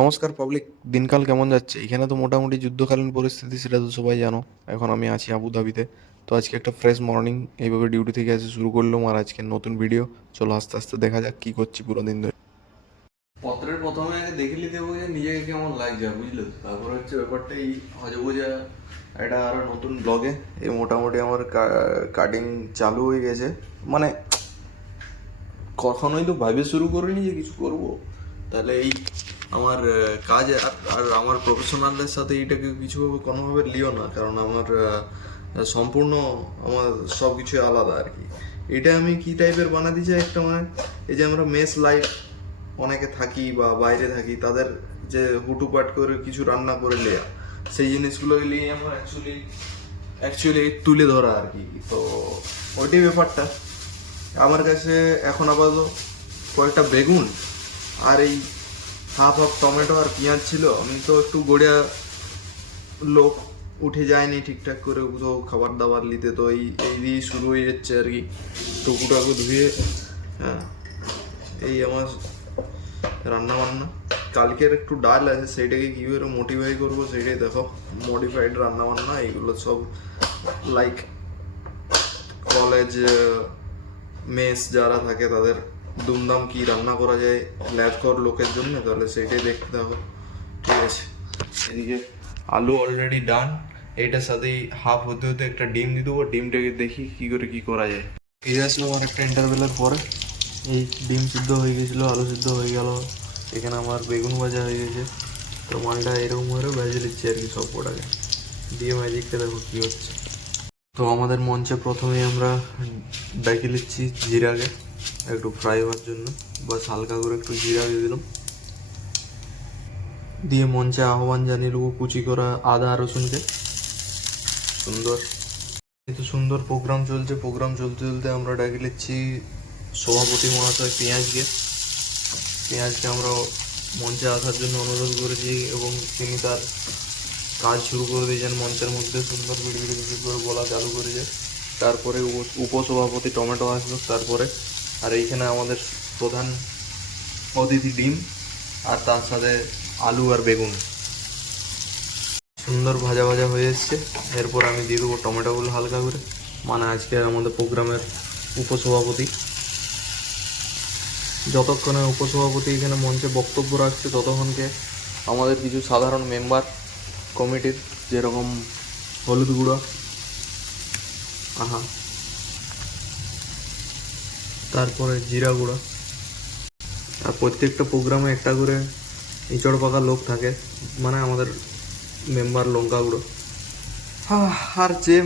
নমস্কার পাবলিক। দিনকাল কেমন যাচ্ছে? এখানে তো মোটামুটি যুদ্ধকালীন পরিস্থিতি, সেটা তো সবাই জানো। এখন আমি আছি আবুধাবিতে। তো আজকে একটা ফ্রেশ মর্নিং, এইভাবে ডিউটি থেকে এসে শুরু করলাম আর আজকে নতুন ভিডিও। চলো আস্তে আস্তে দেখা যাক কি করছি পুরো দিন ধরে। পত্রের প্রথমে আগে দেখে নিতে হবে যে নিজেকে কেমন লাগছে, বুঝলে তো? তারপর হচ্ছে ব্যাপারটা এই হজে বোঝা। এটা আরো নতুন ব্লগে এই মোটামুটি আমার কাটিং চালু হয়ে গেছে। মানে কখনোই তো ভাবে শুরু করিনি যে কিছু করব। তাহলে এই আমার কাজ আর আমার প্রফেশনালদের সাথে এইটাকে কিছুভাবে কোনোভাবে লিও না, কারণ আমার সম্পূর্ণ আমার সব কিছুই আলাদা আর কি। এটা আমি কি টাইপের বানাতে চাই একটা, মানে এই যে আমরা মেস লাইফ অনেকে থাকি বা বাইরে থাকি, তাদের যে হুটুপাট করে কিছু রান্না করে নেওয়া, সেই জিনিসগুলোকে নিয়ে আমার অ্যাকচুয়ালি তুলে ধরা আর কি। তো ওইটাই ব্যাপারটা। আমার কাছে এখন আপাতত কয়েকটা বেগুন আর এই হাফ হাফ টমেটো আর পেঁয়াজ ছিল। আমি তো একটু গড়িয়া লোক, উঠে যায়নি ঠিকঠাক করে তো খাবার দাবার নিতে, তো এই দিয়েই শুরু হয়ে যাচ্ছে আর কি। টুকুটাকে ধুয়ে, হ্যাঁ, এই আমার রান্না বান্না। কালকের একটু ডাল আছে, সেইটাকে কীভাবে মোটিফাই করবো সেইটাই দেখো। মডিফাইড রান্না বান্না এইগুলো সব, লাইক কলেজ মেস যারা থাকে তাদের দুমদাম কি রান্না করা যায় ল্যাবকর লোকের জন্য, তাহলে সেইটাই দেখতে হবে। ঠিক আছে, এদিকে আলু অলরেডি ডান। এইটার সাথেই হাফ হতে হতে একটা ডিম দিয়ে দেবো। ডিমটাকে দেখি কি করে কি করা যায়। ফিরে আসলো আমার একটা ইন্টারভেলের পরে। এই ডিম সিদ্ধ হয়ে গেছিলো, আলু সিদ্ধ হয়ে গেল, এখানে আমার বেগুন ভাজা হয়ে গেছে। তো মালটা এরকম করে ভেজে নিচ্ছি আর কি সব কটাকে দিয়ে। ম্যাজিকটা দেখো কী হচ্ছে। তো আমাদের মঞ্চে প্রথমেই আমরা ডেকে নিচ্ছি জিরাকে একটু ফ্রাই হওয়ার জন্য, বাস হালকা করে একটু জিরা দিয়ে দিলাম। দিয়ে মঞ্চে আহ্বান জানিয়ে নেবো কুচি করা আদা রসুনকে। সুন্দর, এই তো সুন্দর প্রোগ্রাম চলছে। প্রোগ্রাম চলতে চলতে আমরা ডেকে নিচ্ছি সভাপতি মহাশয় পেঁয়াজকে। পেঁয়াজকে আমরা মঞ্চে আসার জন্য অনুরোধ করেছি এবং তিনি তার কাজ শুরু করে দিয়েছেন মঞ্চের মধ্যে। সুন্দর বিড়ি করে বলা চালু করেছে। তারপরে উপসভাপতি টমেটো আসবে তারপরে। আর এইখানে আমাদের প্রধান অতিথি ডিম, আর তার সাথে আলু আর বেগুন সুন্দর ভাজা ভাজা হয়ে এসছে। এরপর আমি দিয়ে দেবো টমেটোগুলো হালকা করে, মানে আজকে আমাদের প্রোগ্রামের উপসভাপতি। যতক্ষণে উপসভাপতি এখানে মঞ্চে বক্তব্য রাখছে ততক্ষণকে আমাদের কিছু সাধারণ মেম্বার কমিটির, যেরকম হলুদ গুঁড়ো, আহা, তারপরে জিরা গুঁড়ো, আর প্রত্যেকটা প্রোগ্রামে একটা করে ইঁচড় পাকা লোক থাকে, মানে আমাদের মেম্বার লঙ্কা গুঁড়ো। আর যে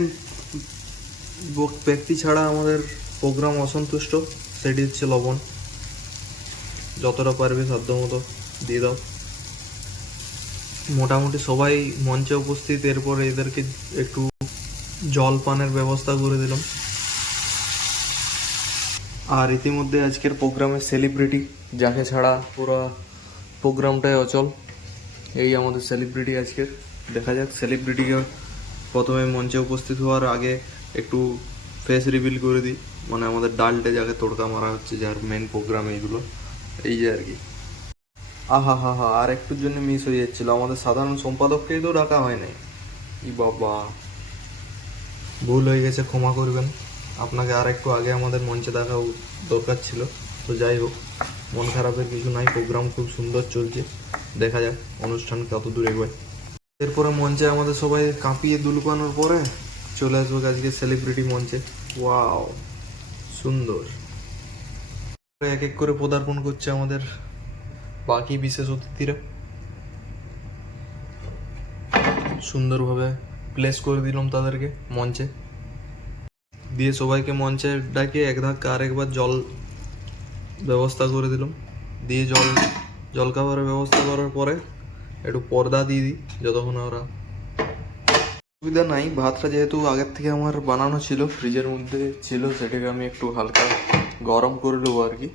ব্যক্তি ছাড়া আমাদের প্রোগ্রাম অসন্তুষ্ট, সেটি হচ্ছে লবণ। যতটা পারবে সাধ্য মতো দিয়ে দাও। মোটামুটি সবাই মঞ্চে উপস্থিত। এরপর এদেরকে একটু জল পানের ব্যবস্থা করে দিলাম। আর ইতিমধ্যে আজকের প্রোগ্রামের সেলিব্রিটি, যাকে ছাড়া পুরো প্রোগ্রামটাই অচল, এই আমাদের সেলিব্রিটি আজকের। দেখা যাক সেলিব্রিটিকে প্রথমে মঞ্চে উপস্থিত হওয়ার আগে একটু ফেস রিভিল করে দিই। মানে আমাদের ডালটে যাকে তড়কা মারা হচ্ছে, যার মেন প্রোগ্রাম এইগুলো, এই যে আর কি। আহা হা হা, আর একটুর জন্য মিস হয়ে যাচ্ছিলো, আমাদের সাধারণ সম্পাদককেই তো ডাকা হয় নাই। ই বাবা, ভুল হয়ে গেছে, ক্ষমা করবেন। আপনাকে আর একটু আগে আমাদের মঞ্চে দেখা দরকার ছিল। তো যাই হোক, মন খারাপের কিছু নাই, প্রোগ্রাম খুব সুন্দর চলছে। দেখা যাক অনুষ্ঠান কত দূর এগোয়। এরপরে মঞ্চে আমাদের সবাই কাঁপিয়ে দুলকানোর পরে চলে আসবো আজকে সেলিব্রিটি মঞ্চে। ওয়াও, সুন্দর। এক এক করে পদার্পণ করছে আমাদের বাকি বিশেষ অতিথিরা। সুন্দরভাবে প্লেস করে দিলাম তাদেরকে মঞ্চে, দিয়ে সবাইকে মঞ্চে ডাকে এক ধাক্কা আরেকবার জল ব্যবস্থা করে দিলাম। দিয়ে জলখাবারের ব্যবস্থা করার পরে একটু পর্দা দিয়ে দিই যতক্ষণ ওরা। অসুবিধা নাই, ভাতটা যেহেতু আগের থেকে আমার বানানো ছিল, ফ্রিজের মধ্যে ছিল, সেটাকে আমি একটু হালকা গরম করে নেবো আর কি।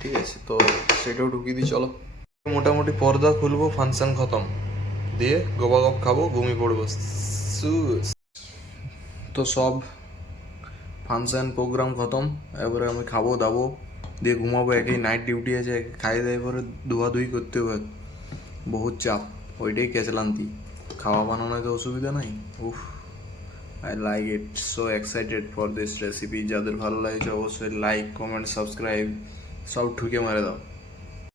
ঠিক আছে, তো সেটাও ঢুকিয়ে দিই চলো। মোটামুটি পর্দা খুলবো, ফাংশন খতম, দিয়ে গপাগপ খাবো, ঘুমিয়ে পড়বো। তো সব ফাংশন প্রোগ্রাম খতম। এবারে আমি খাবো দাবো দিয়ে ঘুমাবো। একই নাইট ডিউটি আছে, খাই দাই পরে ধোয়াধুয়ি করতে হবে। বহুত চাপ, ওইটাই ক্যাচলান্তি। খাওয়া বানানোয় তো অসুবিধা নাই। উফ, I like it, so excited for this recipe. যাদের ভালো লাগছে অবশ্যই লাইক, কমেন্ট, সাবস্ক্রাইব সব ঠুকে মারে দাও।